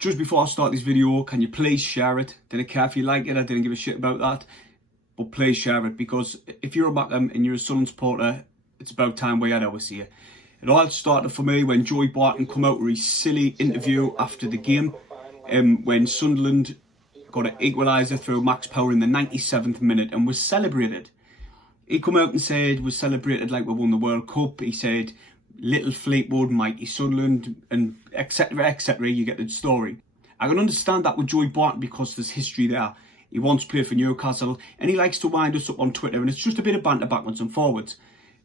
Just before I start this video, can you please share it? Didn't care if you like it, I didn't give a shit about that. But please share it, because if you're a Mackem and you're a Sunderland supporter, it's about time we had ours here. It all started for me when Joey Barton come out with his silly interview after the game, when Sunderland got an equaliser through Max Power in the 97th minute and was celebrated. He come out and said, was celebrated like we won the World Cup. He said, little Fleetwood, mighty Sunderland, and etc, etc. You get the story. I can understand that with Joey Barton because there's history there. He once played for Newcastle and he likes to wind us up on Twitter, and it's just a bit of banter backwards and forwards.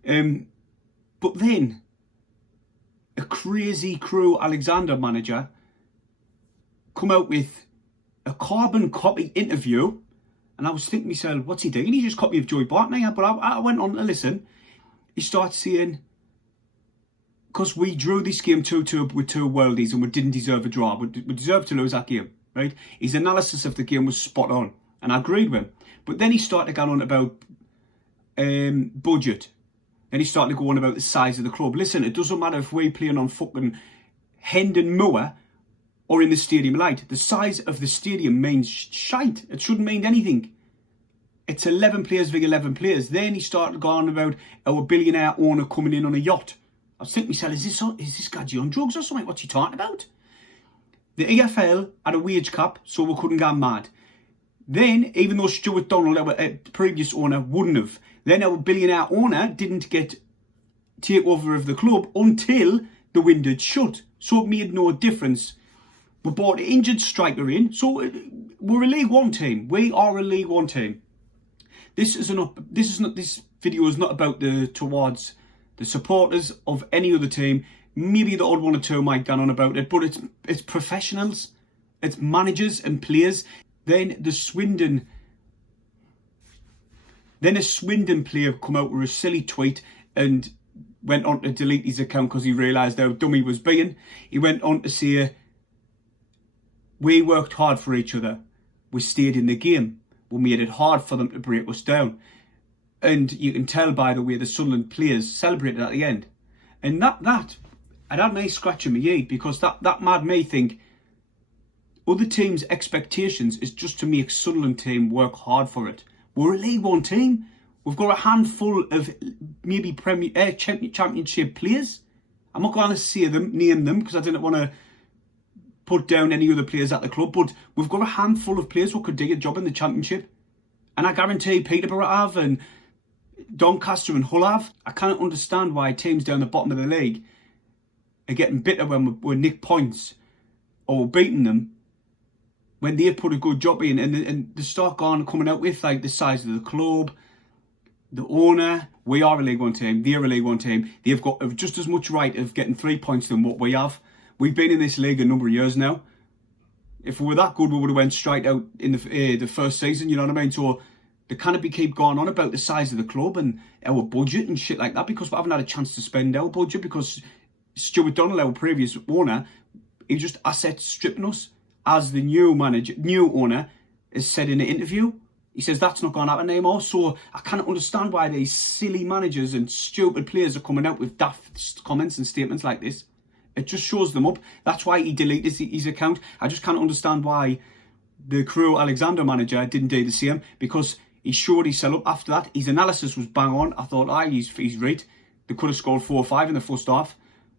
But then, a crazy Crew Alexander manager come out with a carbon copy interview, and I was thinking to myself, what's he doing? He's just a copy of Joey Barton. Yeah, but I went on to listen. He starts saying, because we drew this game 2-2 with two worldies and we didn't deserve a draw. We deserved to lose that game, right? His analysis of the game was spot on, and I agreed with him. But then he started going on about budget. Then he started going about the size of the club. Listen, it doesn't matter if we're playing on fucking Hendon Moor or in the Stadium Light. The size of the stadium means shite. It shouldn't mean anything. It's 11 players v 11 players. Then he started going about our billionaire owner coming in on a yacht. I was thinking to myself, is this guy on drugs or something? What's he talking about? The EFL had a wage cap, so we couldn't go mad. Then, even though Stuart Donald, our previous owner, wouldn't have, then our billionaire owner didn't get takeover of the club until the window had shut. So it made no difference. We brought an injured striker in, so we're a League One team. We are a League One team. This video is not about towards the supporters of any other team. Maybe the odd one or two might get on about it, but it's professionals, it's managers and players. Then a Swindon player come out with a silly tweet and went on to delete his account because he realised how dumb he was being. He went on to say, we worked hard for each other. We stayed in the game. We made it hard for them to break us down. And you can tell by the way the Sunderland players celebrated at the end. And that had me scratching my head, because that made me think other teams' expectations is just to make Sunderland team work hard for it. We're a League One team. We've got a handful of maybe Championship players. I'm not going to name them because I didn't want to put down any other players at the club, but we've got a handful of players who could do a job in the Championship. And I guarantee Peterborough have, and Doncaster and Hull have. I can't understand why teams down the bottom of the league are getting bitter when we nick points or we're beating them when they've put a good job in, and they start coming out with like the size of the club, the owner. We are a League One team, they're a League One team. They've got just as much right of getting 3 points than what we have. We've been in this league a number of years now. If we were that good, we would have went straight out in the first season, you know what I mean? So they kind of keep going on about the size of the club and our budget and shit like that, because we haven't had a chance to spend our budget because Stuart Donald, our previous owner, he just asset stripping us. As the new owner has said in an interview, he says that's not going to happen anymore. So I can't understand why these silly managers and stupid players are coming out with daft comments and statements like this. It just shows them up. That's why he deleted his account. I just can't understand why the Crew Alexander manager didn't do the same, because he showed himself up after that. His analysis was bang on. I thought, he's right. They could have scored 4 or 5 in the first half.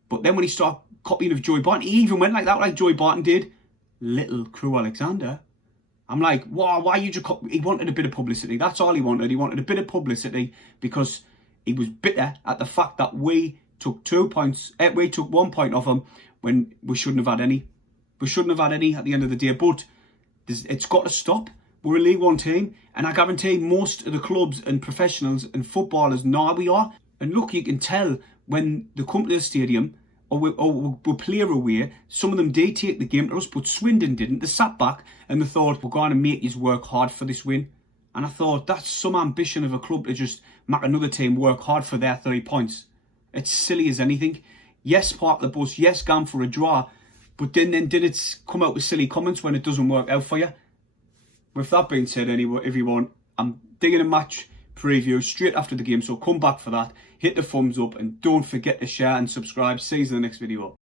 But then when he started copying of Joey Barton, he even went like that, like Joey Barton did. Little Crew Alexander. I'm like, wow, why you just He wanted a bit of publicity. That's all he wanted. He wanted a bit of publicity because he was bitter at the fact that we took 2 points. We took 1 point off him when we shouldn't have had any. We shouldn't have had any at the end of the day. But it's got to stop. We're a League One team, and I guarantee most of the clubs and professionals and footballers know we are. And look, you can tell when they come to the stadium or we play away, some of them did take the game to us, but Swindon didn't. They sat back and they thought, we're going to make you work hard for this win. And I thought, that's some ambition of a club to just make another team work hard for their 3 points. It's silly as anything. Yes, park the bus. Yes, gone for a draw. But then did it come out with silly comments when it doesn't work out for you? With that being said, everyone, I'm digging a match preview straight after the game, so come back for that. Hit the thumbs up and don't forget to share and subscribe. See you in the next video.